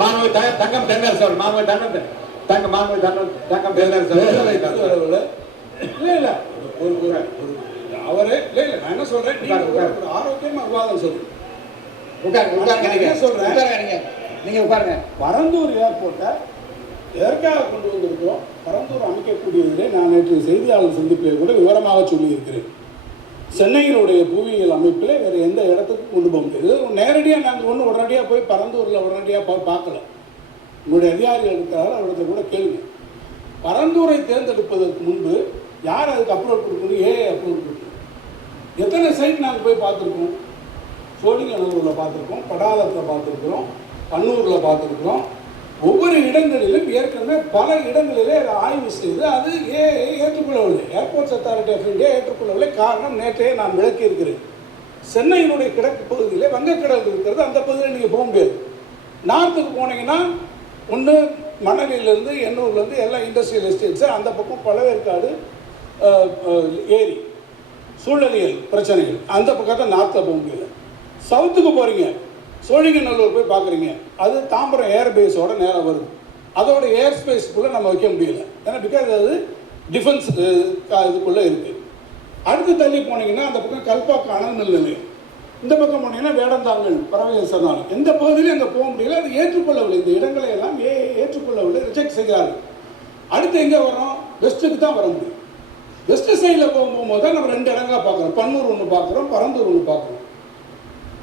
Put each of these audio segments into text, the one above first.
மாண்பு தங்கம் தென்னரசு அவர் மாண்பு தங்கம் மாண்பு தங்கம் தென்னரசு இல்ல அவரே இல்ல நான் என்ன சொல்றேன், ஒரு ஆரோக்கியமா விவாதம் சொல்றேன். நீங்க உட்காருங்க. பரந்தூர் ஏர்போர்ட்டை எதற்காக கொண்டு வந்திருக்கிறோம், பரந்தூர் அமைக்கக்கூடியதிலே நான் நேற்று செய்தியாளர் சந்திப்பில் கூட விவரமாக சொல்லியிருக்கிறேன். சென்னையினுடைய புவியியல் அமைப்பில் வேறு எந்த இடத்துக்கும் கொண்டு போக முடியாது. நேரடியாக நாங்கள் ஒன்றும் உடனடியாக போய் பரந்தூரில் உடனடியாக போய் பார்க்கல. உங்களுடைய அதிகாரிகள் இருக்கிறார்கள், அவர்கிட்ட கூட கேளுங்க. பரந்தூரை தேர்ந்தெடுப்பதற்கு முன்பு யார் அதுக்கு அப்ரூவல் கொடுக்கணும், அப்ரூவல் கொடுக்கணும். எத்தனை சைட் நாங்கள் போய் பார்த்துருக்கோம். சோழிங்கநல்லூரில் பார்த்துருக்கோம், படாலத்தில் பார்த்துருக்குறோம், பன்னூரில் பார்த்துருக்குறோம். ஒவ்வொரு இடங்களிலும் ஏற்கனவே பல இடங்களிலே ஆய்வு செய்து அது ஏற்றுக்கொள்ளவில்லை. ஏர்போர்ட்ஸ் அத்தாரிட்டி ஆஃப் இந்தியா ஏற்றுக்கொள்ளவில்லை. காரணம் நேற்றையே நான் விளக்கி இருக்கிறேன். சென்னையினுடைய கிழக்கு பகுதியில் வங்கக்கடல் இருக்கிறது, அந்த பகுதியில் நீங்கள் போக முடியாது. நார்த்துக்கு போனீங்கன்னா ஒன்று மணலிலேருந்து எண்ணூர்லேருந்து எல்லா இண்டஸ்ட்ரியல் எஸ்டேட்ஸு, அந்த பக்கம் பழவேற்காடு ஏரி சூழலியல் பிரச்சனைகள், அந்த பக்கத்தை நார்த்தில் போக முடியல. சவுத்துக்கு போகிறீங்க, சோழிங்கநல்லூர் போய் பார்க்குறீங்க, அது தாம்பரம் ஏர்பேஸோட நேரம் வருது. அதோட ஏர் ஸ்பேஸ்க்குள்ளே நம்ம வைக்க முடியல, ஏன்னா பிகாஸ் அது டிஃபென்ஸ் இதுக்குள்ளே இருக்குது. அடுத்து தள்ளி போனீங்கன்னா அந்த பக்கம் கல்பாக்கம் அனல் மில் நிலையம், இந்த பக்கம் போனீங்கன்னா வேடந்தாங்கல் பறவை சரணாலயம். எந்த பகுதியிலும் அங்கே போக முடியல, அது ஏற்றுக்கொள்ளவில்லை. இந்த இடங்களை எல்லாம் ஏற்றுக்கொள்ளவில்லை, ரிஜெக்ட் செய்கிறார்கள். அடுத்து எங்கே வரோம், வெஸ்ட்டுக்கு தான் வர முடியும். வெஸ்ட் சைடில் போகும்போது தான் நம்ம ரெண்டு இடங்களா பார்க்குறோம். பன்னூர் ஒன்று பார்க்குறோம், பரந்தூர் ஒன்று பார்க்குறோம்.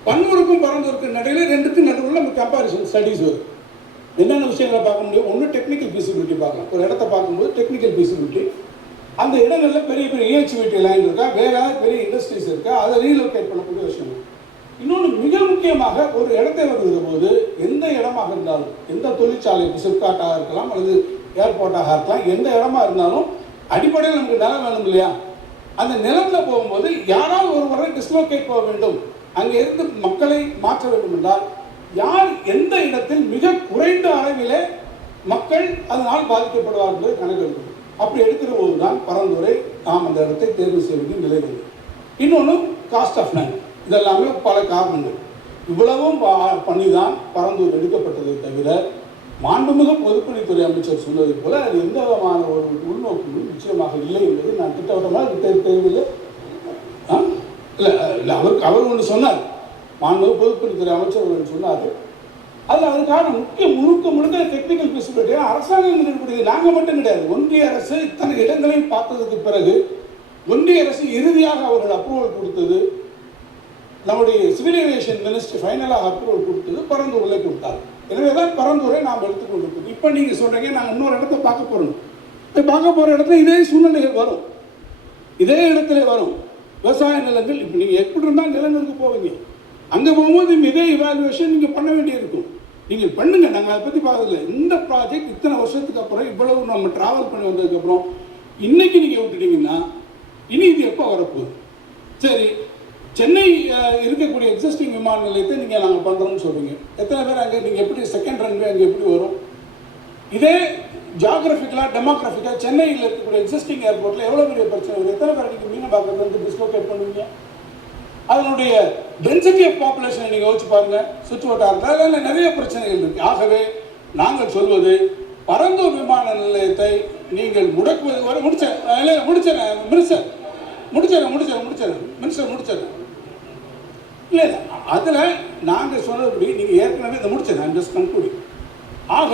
பன்னூருக்கும் பரந்தூருக்கும் நடுவில் ரெண்டுக்கும் நடுவில் நம்ம கம்பேரிசன் ஸ்டடீஸ் வரும். என்னென்ன விஷயங்களை பார்க்க முடியும், ஒன்று டெக்னிக்கல் ஃபீசிபிலிட்டி பார்க்கலாம். ஒரு இடத்த பார்க்கும்போது டெக்னிக்கல் ஃபீசிபிலிட்டி, அந்த இடங்களில் பெரிய பெரிய EHVT லைன் இருக்கா, வேற பெரிய இண்டஸ்ட்ரீஸ் இருக்கா, அதை ரீலோகேட் பண்ணக்கூடிய விஷயம். இன்னொன்று மிக முக்கியமாக, ஒரு இடத்தை வருகிற போது எந்த இடமாக இருந்தாலும், எந்த தொழிற்சாலை, சிப்காட்டாக இருக்கலாம் அல்லது ஏர்போர்ட்டாக இருக்கலாம், எந்த இடமா இருந்தாலும் அடிப்படையில் நமக்கு நிலம் வேணும் இல்லையா? அந்த நிலத்தில் போகும்போது யாராவது ஒருவரை டிஸ்லோகேட் போக வேண்டும், அங்கே இருந்து மக்களை மாற்ற வேண்டும் என்றால் யார் எந்த இடத்தில் மிக குறைந்த அளவிலே மக்கள் அதனால் பாதிக்கப்படுவார் என்பதை கணக்கு எடுக்கணும். அப்படி எடுக்கிற போது தான் பரந்தூரை நாம் அந்த இடத்தை தேர்வு செய்ய வேண்டிய நிலை வருது. இன்னொன்று காஸ்ட் ஆஃப் லேண்ட், இதெல்லாமே பல காரணங்கள். இவ்வளவும் பண்ணி தான் பரந்தூர் எடுக்கப்பட்டதை தவிர மாண்புமிகு பொதுப்பணித்துறை அமைச்சர் சொன்னதை போல அது எந்த விதமான ஒரு உள்நோக்கமும் நிச்சயமாக இல்லை என்பது நான் திட்டவட்டமாக தெரியவில்லை. இல்லை அவர் ஒன்று சொன்னார், மாண்புமிகு பொதுப்பணித்துறை அமைச்சர் ஒன்று சொன்னார். அதுக்கான முழுக்க டெக்னிக்கல் ஃபெசிலிட்டி அரசாங்கம் இருக்கக்கூடியது, நாங்கள் மட்டும் கிடையாது. ஒன்றிய அரசு இத்தனை இடங்களையும் பார்த்ததுக்கு பிறகு ஒன்றிய அரசு இறுதியாக அவர்கள் அப்ரூவல் கொடுத்தது, நம்முடைய சிவில் ஏவியேஷன் மினிஸ்ட்ரி ஃபைனலாக அப்ரூவல் கொடுத்தது பரந்தூரில் கொடுத்தார். எனவே தான் பரந்தூரை நாம் எடுத்துக்கொண்டிருக்கோம். இப்போ நீங்கள் சொல்கிறீங்க நாங்கள் இன்னொரு இடத்த பார்க்க போகிறோம். இப்போ பார்க்க போகிற இடத்துல இதே சூழ்நிலைகள் வரும், இதே இடத்துல வரும். விவசாய நிலங்கள், இப்போ நீங்கள் எப்படி இருந்தால் நிலங்களுக்கு போவீங்க, அங்கே போகும்போது இதே இவாலுவேஷன் நீங்கள் பண்ண வேண்டியிருக்கும். நீங்கள் பண்ணுங்க, நாங்கள் அதை பற்றி பார்க்கல. இந்த ப்ராஜெக்ட் இத்தனை வருஷத்துக்கு அப்புறம் இவ்வளவு நம்ம ட்ராவல் பண்ணி வந்ததுக்கப்புறம் இன்னைக்கு நீங்கள் விட்டுட்டீங்கன்னா இனி இது எப்போ வரப்போகுது? சரி, சென்னை இருக்கக்கூடிய எக்ஸிஸ்டிங் விமான நிலையத்தை நீங்கள் நாங்கள் பண்ணுறோம்னு சொல்கிறீங்க. எத்தனை பேர் அங்கே நீங்கள் எப்படி செகண்ட் ரன்வே அங்கே எப்படி வரும்? இதே ஜியாகிரபிக்கலாக டெமோகிராஃபிக்காக சென்னையில் இருக்கக்கூடிய எக்ஸிஸ்டிங் ஏர்போர்ட்டில் எவ்வளோ பெரிய பிரச்சனை இருக்குது? எத்தனை பேர் நீங்கள் மீனம்பாக்கத்துலேருந்து டிஸ்லோகேட் பண்ணுவீங்க? அதனுடைய டென்சிட்டி ஆஃப் பாப்புலேஷனை நீங்கள் யோசிச்சு பாருங்கள். சுற்று வட்டாரத்தில் அதில் நிறைய பிரச்சனைகள் இருக்குது. ஆகவே நாங்கள் சொல்வது, பரந்தூர் விமான நிலையத்தை நீங்கள் முடக்குவது வரை முடிச்சிடறேன். இல்லை அதில் நாங்கள் சொன்னபடி நீங்கள் ஏற்கனவே இதை முடிச்சிடறேன், ஜஸ்ட் கன்க்ளூடிங். ஆக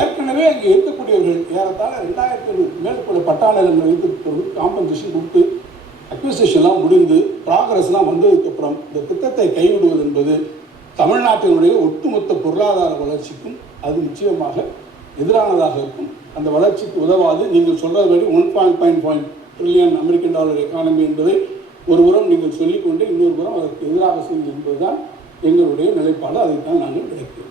ஏற்கனவே அங்கே இருக்கக்கூடியவர்கள் ஏறத்தாழ 2500 மேற்கொள்ள பட்டா நிலங்கள் வைத்திருப்பவர்கள் காம்பன்சேஷன் கொடுத்து அக்விசிஷன்லாம் முடிந்து ப்ராக்ரஸ்லாம் வந்ததுக்கப்புறம் இந்த திட்டத்தை கைவிடுவது என்பது தமிழ்நாட்டினுடைய ஒட்டுமொத்த பொருளாதார வளர்ச்சிக்கும் அது நிச்சயமாக எதிரானதாக இருக்கும். அந்த வளர்ச்சிக்கு உதவாது. நீங்கள் சொல்கிறபடி 1.5 ட்ரில்லியன் அமெரிக்கன் டாலர் எக்கானமி என்பதை ஒருபுறம் நீங்கள் சொல்லிக்கொண்டு இன்னொரு புறம் அதற்கு எதிராக செய்வது என்பதுதான் எங்களுடைய நிலைப்பாடு. அதைத்தான் நாங்கள் விளக்கிறோம்.